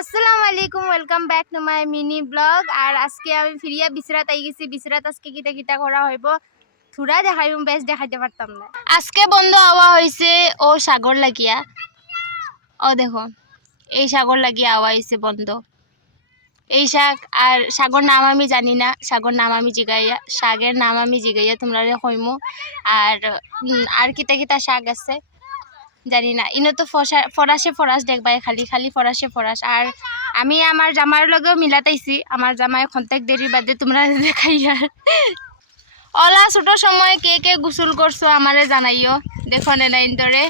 আসসালামু আলাইকুম, welcome back to my mini blog. আর আজকে আমি ফিরিয়া বিসরাত আই গেছি। বিসরাত আজকে কিটা কিটা করা হইব থুরা দেখাইব, বেশ দেখাইতে পারতাম না। আজকে বন্ধ আওয়া হয়েছে ও সাগর লাগিয়া। ও দেখো এই সাগর লাগিয়া আওয়া হয়েছে বন্ধ। এই শাক আর শাগর নাম আমি জানি না, শাগর নাম আমি জিগাইয়া, শাকের নাম আমি জিগাইয়া তোমরা কইমু। আর কিতা কিতা শাক আছে জানি না। ইনো তো ফরাসে ফরাস দেখবাই, খালি খালি ফরাসে ফরাস। আর আমি আমার জামার লগেও মিলাতাইছি, আমার জামাই খন্তেক দেরির বাদে তোমরা দেখাই। আর ওলা ছোট সময় কে কে গোসল করছো আমারে জানাইও, দেখো না ইন্দরে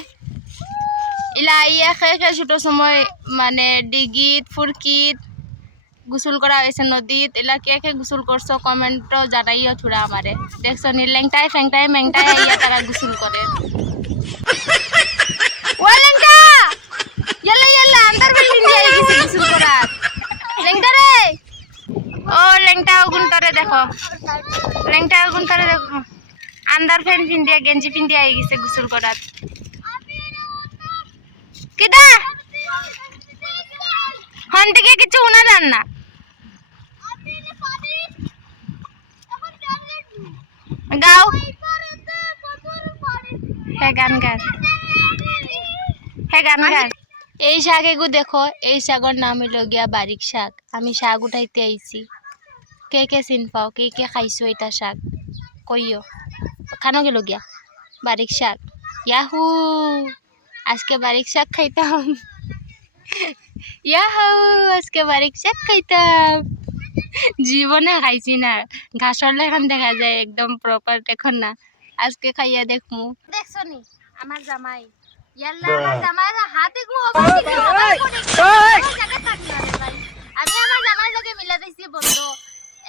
ইলা আইয়া খে খে ছোট সময় মানে ডিগিত ফুরকিত গোসল করা হয়েছে নদীত। এলা কে কে গোসল করছো কমেন্টও জানাইও থোড়া আমারে। দেখছো নি লেংটাই ফেংটাই মেংটাই আইয়া তারা গোসল করে। দেখো লেংটা গুনটারে দেখো, আন্ডার প্যান্ট পিন্দিয়া গেঞ্জি পিন্দিয়া আই গেছে গোসল করার। কিদা হন থেকে কিছু উনা যান না। গাও হে গান গান, হে গান গান। এই শাক এগু দেখো, এই শাকর নাম হইল গিয়া বারিক শাক। আমি শাক উঠাইতে আইছি, কে কে চিন পাও, কে কে খাইছো এটা শাক কইও। খানো গেল গিয়া বারিক শাক। ইয়াহু আজকে বারিক শাক খাইতাম, ইয়াহু আজকে বারিক শাক খাইতাম। জীবনে খাইছি না, ঘাসর লেখান দেখা যায় একদম প্রপার এখন না। আজকে খাইয়া দেখমু। দেখছো নি আমার জামাই, ইয়াল্লা আমার জামাই হাতে গু আমি আমার জামাই লগে মিলা দিছি বন্ধ।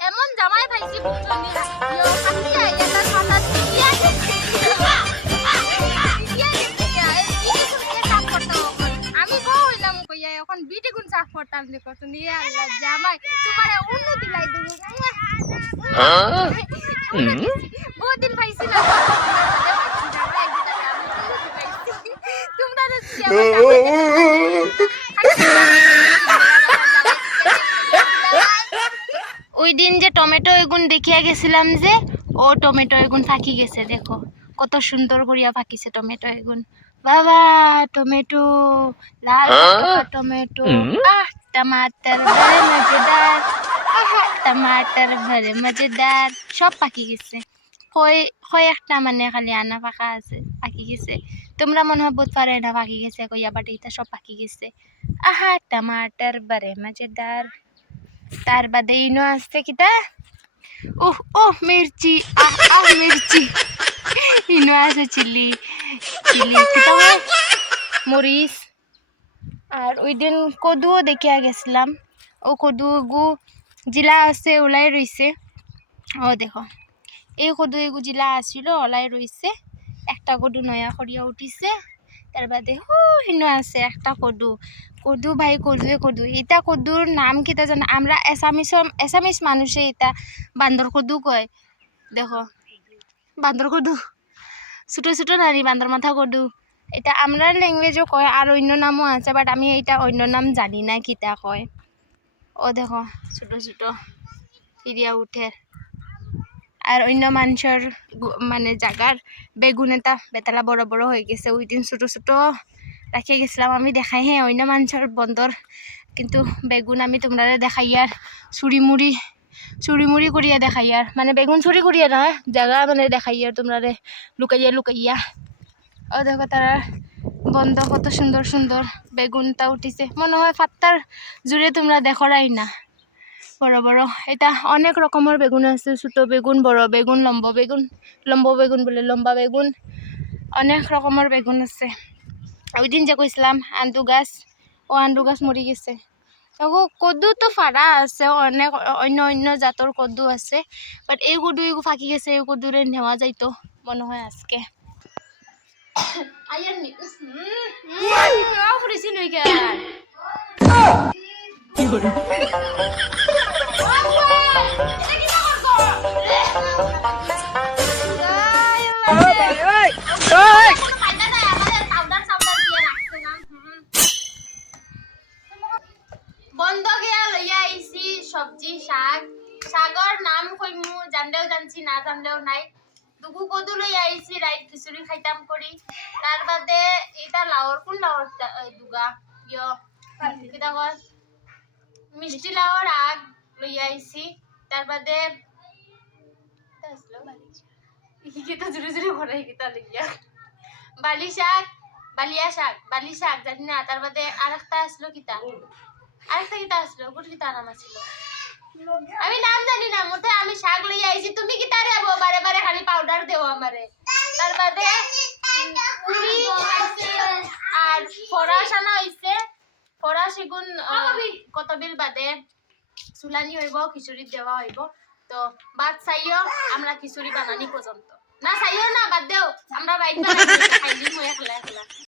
এমন জামাই পাইছি বুঝছনি ইয়ো খাতি আইয়া তার মাথা দিয়া আমি কইলাম কইয়া এখন বিটি গুণ সাফ করতাম দেখো তুমি। আল্লাহ জামাই তোমারে উন্নতি দিলাই দেব। বহুত দিন পাইছি না তোমরা। ওই দিন যে টমেটো এগুন দেখিয়া গেছিলাম যে, ও টমেটো এগুন ফাঁকি গেছে। দেখো কত সুন্দর করিয়া ফাঁকিছে টমেটো এগুন। বাবা টমেটো লাল টমেটো, আহ टमाटर बड़े मजेदार, टमाटर बड़े मजेदार। সব পাকি গেছে, একটা মানে খালি আনা পাকা আছে, পাকি গেছে। তোমরা মনে হয় বুঝ পারে না পাকি গেছে কইয়া, বাট এটা সব পাকি গেছে। আহা टमाटर बड़े मजेदार। তার বাদে ইনো আসছে কিটা, ওহ ওহ মির্চি, আহ আহ মির্চি। ইনো আছে চিলি, চিলি কিটা মরিচ। আর ওই দিন কদুও দেখিয়া গেছিলাম, ও কদু গু জিলা আছে ওলাই রইছে। ও দেখো এই কদু এগু জিলা আসছিল ওলাই রইছে। একটা কদু নয়া করিয়া উঠিছে, তার বাদে হিনো আছে একটা কদু। কদু ভাই কদুয়ে কদু। এটা কদুর নাম কিতা জানা, আমরা এসামিস মানুষে এটা বান্দর কদু কয়। দেখো বান্দর কদু, ছোট ছোট নারী বান্দর মাথা কদু, এটা আমরা ল্যাঙ্গুয়েজও কয়। আর অন্য নামও আছে, বাট আমি এটা অন্য নাম জানি না কিতা কয়। ও দেখো ছোট ছোট ফিরিয়া উঠে। আর অন্য মানুষের মানে জাগার বেগুন এটা বেতালা বড় বড় হয়ে গেছে। ওই দিন ছোট ছোট রাখিয়ে গেছিলাম আমি, দেখাই হ্যাঁ অন্য মানুষের বন্দর, কিন্তু বেগুন আমি তোমরা দেখাই আর চুরি মুড়ি করিয়া দেখাই। আর মানে বেগুন চুরি করিয়া নয়, জায়গা মানে দেখাই আর তোমরা লুকাইয়া লুকাইয়া। ও দেখো তারা বন্ধ কত সুন্দর সুন্দর বেগুনটা উঠিছে। মনে হয় ফাত্তার জুড়ে তোমরা দেখরাই না, বড় বড়। এটা অনেক রকমের বেগুন আছে, ছোট বেগুন, বড় বেগুন, লম্বা বেগুন বলে লম্বা বেগুন, অনেক রকমের বেগুন আছে। ওই দিন যে কইছিলাম আন্দু গাছ, ও আন্দু গাছ মরি গেছে। কদু তো ফাড়া আছে, অনেক অন্য অন্য জাতর কদু আছে, বাট এই কদু এগু ফাঁকি গেছে। এই কদুরে নেওয়া যাইতো মনে হয় আজকে। বন্ধ গিয়া লইয়া আইছি সবজি শাক শাগর নাম কইমু জানলেও জানছি না জানলেও নাই দুগু কদু লইয়া আইছি রাইত খিচুড়ি খাইতাম করি তার বাদে এটা লাউর কোন লাউর দুগা ইয়ো কিটা কর মিষ্টি লাউর আগ লইয়া আইছি তার বাদে কিটা জুড়ে জুড়ে ভরাই কিটা লইয়া বালি শাক জানি না তার বাদে আরেকটা আসলো কিটা আসলো গুড কিটা নাম ছিল আমি নাম জানি না মোটে আমি শাক লইয়া আইছি তুমি কিটা রে বারে বারে খালি পাউডার দেও আমারে তার বাদে পুরি আর ফরাস আনা হইছে ফরাস এগুন কতবিল বাদে সুলানি হইব খিচুড়ি দেওয়া হইব তো বাদ চাইও আমরা খিচুড়ি বানানি পর্যন্ত না চাইও না বাদ দেও আমরা বাইক বানাই খাইলি মই একলা একলা